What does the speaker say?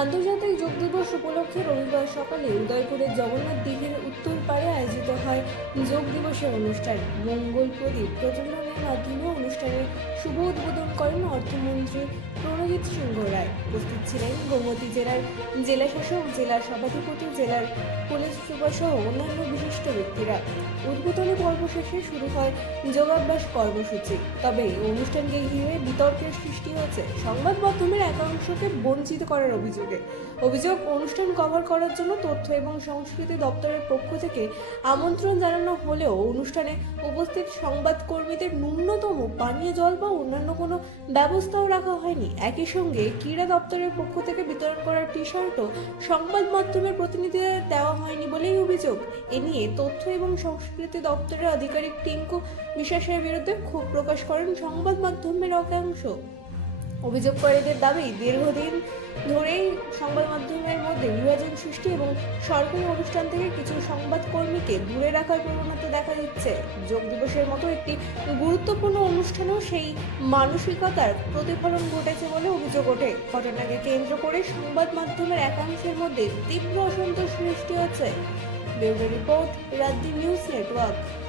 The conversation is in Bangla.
আন্তর্জাতিক যোগ দিবস উপলক্ষে রবিবার সকালে উদয়পুরের জগন্নাথ দিঘির উত্তর পাড়ে আয়োজিত হয় যোগ দিবসের অনুষ্ঠান। মঙ্গল প্রদীপ প্রজ্বলনের মাধ্যমে অনুষ্ঠানের শুভ উদ্বোধন করেন অর্থমন্ত্রী প্রণজিৎ সিংহ রায়। উপস্থিত ছিলেন গোমতী জেলার জেলাশাসক, জেলার সভাধিপতি, জেলার পুলিশ সুপার সহ অন্যান্য বিশিষ্ট ব্যক্তিরা। উদ্বোধনী পর্ব শেষে শুরু হয় যোগাভ্যাস কর্মসূচি। তবে এই অনুষ্ঠানকে ঘিরে বিতর্কের সৃষ্টি হয়েছে সংবাদ মাধ্যমের একাংশকে বঞ্চিত করার অভিযোগ অনুষ্ঠান কভার করার জন্য তথ্য এবং সংস্কৃতি দপ্তরের পক্ষ থেকে আমন্ত্রণ জানানো হলেও অনুষ্ঠানে উপস্থিত সংবাদকর্মীদের ন্যূনতম পানীয় জল বা অন্যান্য কোনো ব্যবস্থাও রাখা হয়নি। একই সঙ্গে ক্রীড়া দপ্তরের পক্ষ থেকে বিতরণ করার টি-শার্টও সংবাদ মাধ্যমের প্রতিনিধিদের দেওয়া হয়নি বলেই অভিযোগ। এ নিয়ে তথ্য এবং সংস্কৃতি দপ্তরের আধিকারিক টিঙ্কু বিশ্বাসের বিরুদ্ধে ক্ষোভ প্রকাশ করেন সংবাদ মাধ্যমের একাংশ। অভিযোগকারীদের দাবি, দীর্ঘদিন ধরেই সংবাদ মাধ্যমের মধ্যে বিভাজন সৃষ্টি এবং সরকারি অনুষ্ঠান থেকে কিছু সংবাদকর্মীকে দূরে রাখার প্রবণতা দেখা দিচ্ছে। যোগ দিবসের মতো একটি গুরুত্বপূর্ণ অনুষ্ঠানেও সেই মানসিকতার প্রতিফলন ঘটেছে বলে অভিযোগ ওঠে। ঘটনাকে কেন্দ্র করে সংবাদ মাধ্যমের একাংশের মধ্যে তীব্র অসন্তোষ সৃষ্টি হচ্ছে। ব্যুরো রিপোর্ট, রাজ্য নিউজ নেটওয়ার্ক।